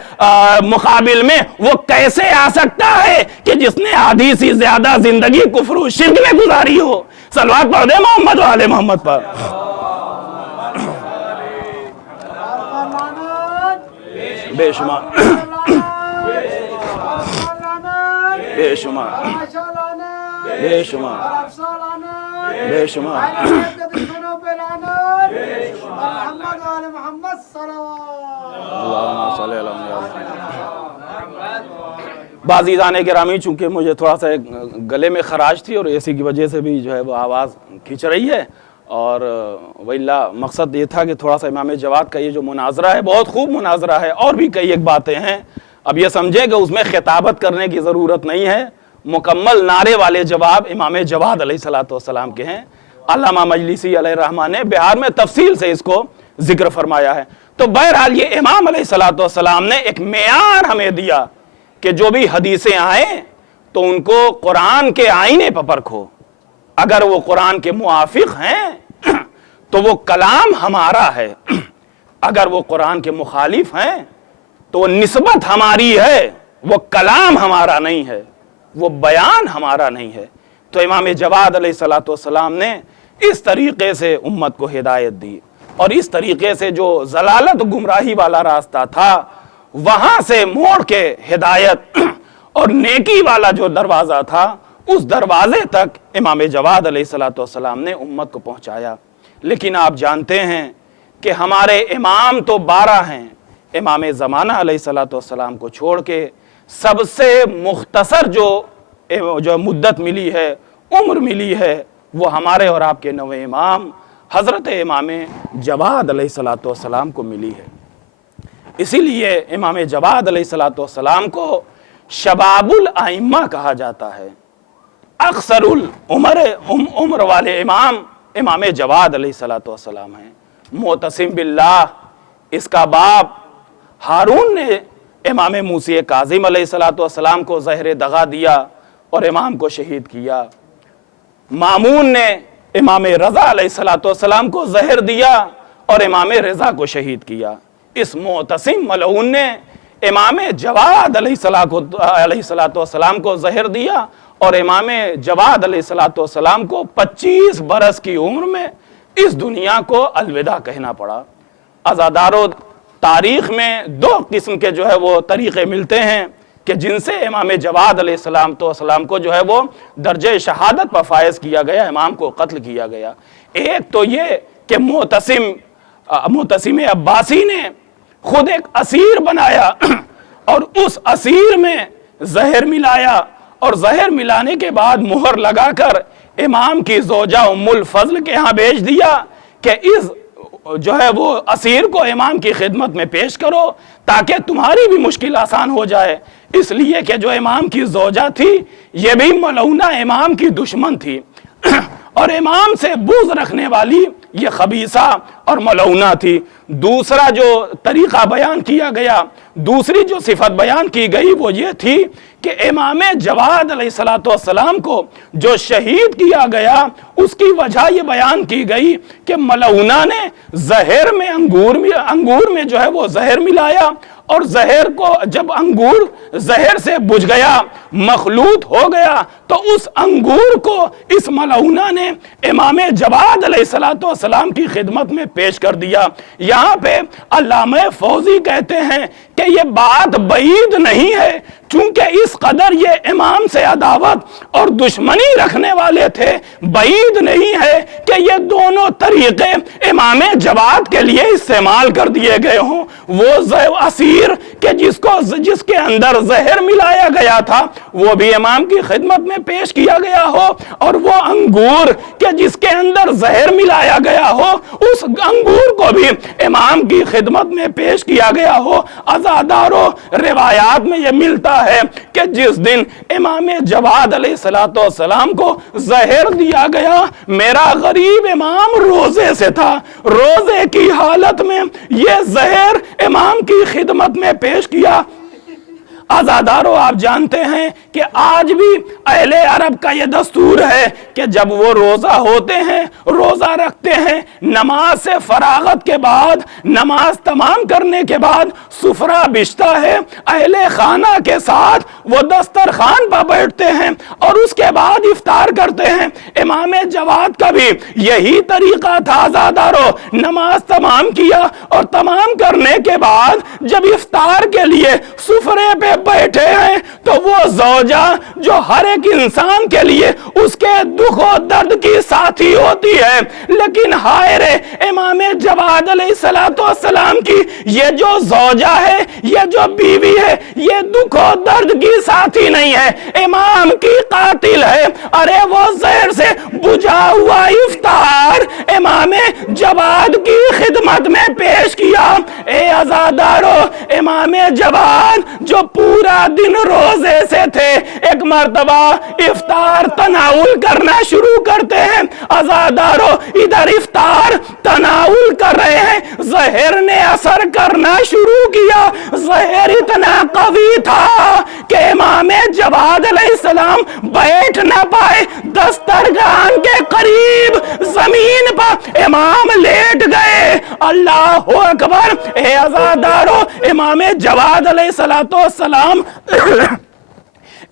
مقابل میں وہ کیسے آ سکتا ہے کہ جس نے آدھی سے زیادہ زندگی کفر و شرک میں گزاری ہو؟ صلوات پڑھ دے محمد و آل محمد پر۔ بے شمار بے شمار بے شمار بے شمار بعضیزان گرامی، چونکہ مجھے تھوڑا سا گلے میں خراش تھی اور اسی کی وجہ سے بھی جو ہے وہ آواز کھنچ رہی ہے، اور واللہ مقصد یہ تھا کہ تھوڑا سا امام جواد کا یہ جو مناظرہ ہے بہت خوب مناظرہ ہے، اور بھی کئی ایک باتیں ہیں، اب یہ سمجھے کہ اس میں خطابت کرنے کی ضرورت نہیں ہے، مکمل نعرے والے جواب امام جواد علیہ السلام کے ہیں۔ علامہ مجلسی علیہ الرحمہ نے بہار میں تفصیل سے اس کو ذکر فرمایا ہے۔ تو بہرحال یہ امام علیہ السلام نے ایک معیار ہمیں دیا کہ جو بھی حدیثیں آئیں تو ان کو قرآن کے آئینے پر پرکھو، اگر وہ قرآن کے موافق ہیں تو وہ کلام ہمارا ہے، اگر وہ قرآن کے مخالف ہیں تو نسبت ہماری ہے، وہ کلام ہمارا نہیں ہے، وہ بیان ہمارا نہیں ہے۔ تو امام جواد علیہ السلام نے اس طریقے سے امت کو ہدایت دی، اور اس طریقے سے جو ضلالت گمراہی والا راستہ تھا وہاں سے موڑ کے ہدایت اور نیکی والا جو دروازہ تھا اس دروازے تک امام جواد علیہ السلام نے امت کو پہنچایا۔ لیکن آپ جانتے ہیں کہ ہمارے امام تو 12 ہیں، امام زمانہ علیہ السلام کو چھوڑ کے سب سے مختصر جو مدت ملی ہے، عمر ملی ہے، وہ ہمارے اور آپ کے نویں امام حضرت امام جواد علیہ السلام کو ملی ہے۔ اسی لیے امام جواد علیہ السلام کو شباب الائمہ کہا جاتا ہے۔ اکثر عمر والے امام امام جواد علیہ السلام ہیں۔ معتصم باللہ، اس کا باپ ہارون نے امام موسی کاظم علیہ السلام کو زہر دغا دیا اور امام کو شہید کیا۔ مامون نے امام رضا علیہ السلام کو زہر دیا اور امام رضا کو شہید کیا۔ اس معتصم ملعون نے امام جواد علیہ السلام کو زہر دیا اور امام جواد علیہ السلام کو 25 برس کی عمر میں اس دنیا کو الوداع کہنا پڑا۔ عزادارو، تاریخ میں 2 قسم کے جو ہے وہ طریقے ملتے ہیں کہ جن سے امام جواد علیہ السلام کو جو ہے وہ درجہ شہادت پر فائز کیا گیا، امام کو قتل کیا گیا۔ ایک تو یہ کہ معتصم عباسی نے خود ایک اسیر بنایا اور اس اسیر میں زہر ملایا، اور زہر ملانے کے بعد مہر لگا کر امام کی زوجہ ام الفضل کے ہاں بھیج دیا کہ اس جو ہے وہ اسیر کو امام کی خدمت میں پیش کرو تاکہ تمہاری بھی مشکل آسان ہو جائے۔ اس لیے کہ جو امام کی زوجہ تھی یہ بھی ملعونہ امام کی دشمن تھی اور امام سے بغض رکھنے والی یہ خبیثہ اور ملعونہ تھی۔ دوسرا جو طریقہ بیان کیا گیا، دوسری جو صفت بیان کی گئی وہ یہ تھی کہ امام جواد علیہ السلام کو جو شہید کیا گیا اس کی وجہ یہ بیان کی گئی کہ ملعونہ نے زہر میں انگور میں جو ہے وہ زہر ملایا، اور زہر کو جب انگور زہر سے بجھ گیا، مخلوط ہو گیا، تو اس انگور کو اس ملعونہ نے امام جواد علیہ السلام کی خدمت میں پیش کر دیا۔ یہاں پہ علامہ فوزی کہتے ہیں کہ یہ بات بعید نہیں ہے، چونکہ اس قدر یہ امام سے عداوت اور دشمنی رکھنے والے تھے، بعید نہیں ہے کہ یہ دونوں طریقے امام جواد کے لیے استعمال کر دیے گئے ہوں۔ وہ اسیر انجیر کہ جس کے اندر زہر ملایا گیا تھا وہ بھی امام کی خدمت میں پیش کیا گیا ہو، اور وہ انگور کہ جس کے اندر زہر ملایا گیا ہو اس انگور کو بھی امام کی خدمت میں پیش کیا گیا ہو۔ عزادارو روایات میں یہ ملتا ہے کہ جس دن امام جواد علیہ السلام کو زہر دیا گیا، میرا غریب امام روزے سے تھا، روزے کی حالت میں یہ زہر امام کی خدمت میں پیش کیا۔ عزادارو آپ جانتے ہیں کہ آج بھی اہل عرب کا یہ دستور ہے کہ جب وہ روزہ ہوتے ہیں، روزہ رکھتے ہیں، نماز سے فراغت کے بعد، نماز تمام کرنے کے بعد سفرہ بچھتا ہے، اہل خانہ کے ساتھ وہ دسترخوان پر بیٹھتے ہیں اور اس کے بعد افطار کرتے ہیں۔ امام جواد کا بھی یہی طریقہ تھا عزادارو، نماز تمام کیا اور تمام کرنے کے بعد جب افطار کے لیے سفرے پہ بیٹھے ہیں تو وہ زوجہ جو ہر ایک انسان کے لیے اس کے دکھ و درد کی ساتھی ہوتی ہے، لیکن ہائے رے امام جواد علیہ السلام کی یہ جو زوجہ ہے، یہ جو بیوی ہے، یہ دکھ و درد کی ساتھی نہیں ہے، امام کی قاتل ہے۔ ارے وہ زہر سے بجھا ہوا افطار امام جواد کی خدمت میں پیش کیا۔ اے عزادارو، امام جواد جو پورا دن روزے سے تھے، ایک مرتبہ افطار تناول کرنا شروع کرتے ہیں۔ عزادارو ادھر افطار تناول کر رہے ہیں، زہر نے اثر کرنا شروع کیا۔ زہر اتنا قوی تھا کہ امام جواد علیہ السلام بیٹھ نہ پائے، دسترخوان کے قریب زمین پر امام لیٹ گئے۔ اللہ اکبر۔ اے عزادارو، امام جواد علیہ السلام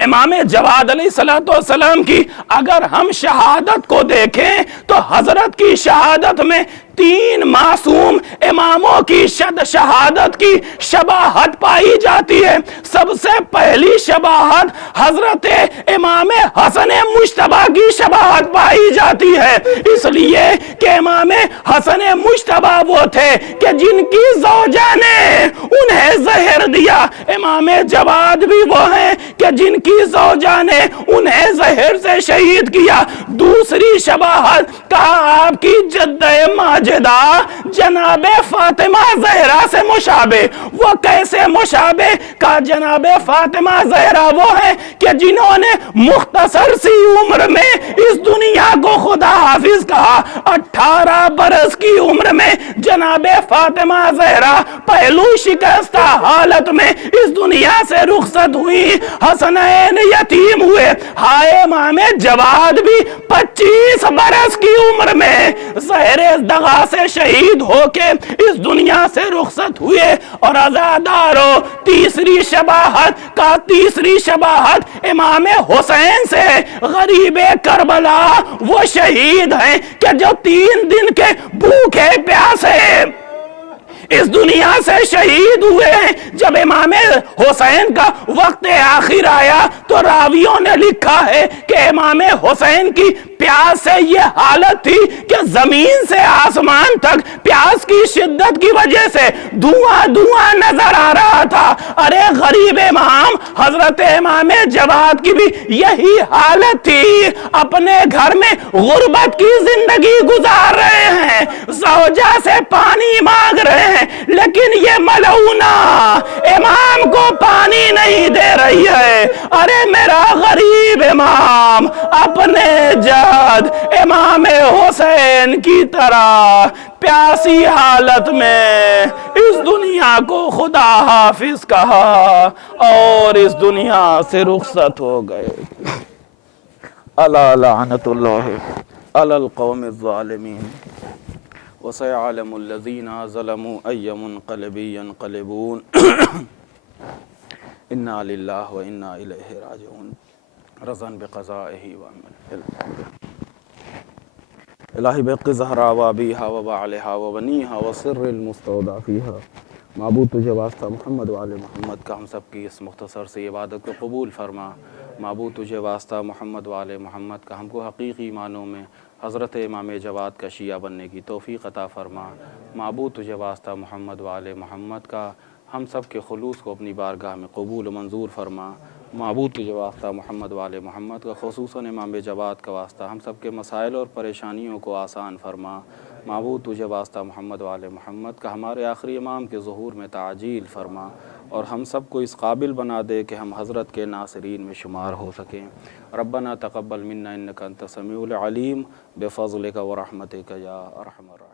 امام جواد علیہ السلام کی اگر ہم شہادت کو دیکھیں تو حضرت کی شہادت میں 3 معصوم اماموں کی شہادت کی شباہت پائی جاتی ہے۔ سب سے پہلی شباہت حضرت امام حسن مجتبی کی شباہت پائی جاتی ہے، اس لیے کہ امام حسن مجتبی وہ تھے کہ جن کی زوجہ نے انہیں زہر دیا۔ امام جواد بھی وہ ہیں کہ جن کی زوجہ نے انہیں زہر سے شہید کیا۔ دوسری شباہت کہا آپ کی جدہ ماجدہ جناب فاطمہ زہرا سے مشابہ۔ وہ کیسے مشابہ؟ کہا جناب فاطمہ زہرا وہ ہے کہ جنہوں نے مختصر سی عمر میں اس دنیا کو خدا حافظ کہا۔ 18 برس کی عمر میں جناب فاطمہ زہرا پہلو شکستہ حالت میں اس دنیا سے رخصت ہوئی، حسنین یتیم ہوئے۔ ہائے امام جواد بھی 25 برس کی عمر میں زہر دغا سے شہید ہو کے اس دنیا سے رخصت ہوئے۔ اور عزادارو تیسری شباہت امام حسین سے، غریب کربلا وہ شہید ہیں کہ جو 3 دن کے بھوکے پیاسے اس دنیا سے شہید ہوئے ہیں۔ جب امام حسین کا وقت آخر آیا تو راویوں نے لکھا ہے کہ امام حسین کی پیاس سے یہ حالت تھی کہ زمین سے آسمان تک پیاس کی شدت کی وجہ سے دھواں نظر آ رہا تھا۔ ارے غریب امام حضرت امام جواد کی بھی یہی حالت تھی، اپنے گھر میں غربت کی زندگی گزار رہے ہیں، زوجہ سے پانی مانگ رہے ہیں، لیکن یہ ملعونہ امام کو پانی نہیں دے رہی ہے۔ ارے میرا غریب امام اپنے جد امام حسین کی طرح پیاسی حالت میں اس دنیا کو خدا حافظ کہا اور اس دنیا سے رخصت ہو گئے۔ الا لعنت اللہ علی القوم الظالمین وسيعلم الذين ظلموا أي منقلب ينقلبون إنا لله وإنا إليه راجعون رضا بقضائه وأمره الہی بحق زہرا و ابیہا و بعلہا و بنیہا و سر المستودع فیہا، معبود تجھے واسطہ محمد و آل محمد کا ہم سب کی اس مختصر سی عبادت کو قبول فرما۔ معبود تجھے واسطہ محمد و آل محمد کا ہم کو حقیقی معنوں میں حضرت امام جواد کا شیعہ بننے کی توفیق عطا فرما۔ معبود تجھے واسطہ محمد و آل محمد کا ہم سب کے خلوص کو اپنی بارگاہ میں قبول و منظور فرما۔ معبود تجھے واسطہ محمد والے محمد کا، خصوصاً امام جواد کا واسطہ ہم سب کے مسائل اور پریشانیوں کو آسان فرما۔ معبود تجھے واسطہ محمد والے محمد کا، ہمارے آخری امام کے ظہور میں تعجیل فرما، اور ہم سب کو اس قابل بنا دے کہ ہم حضرت کے ناصرین میں شمار ہو سکیں۔ ربنا تقبل منا انک انت السمیع العلیم بفضلک ورحمتک یا ارحم الراحمین۔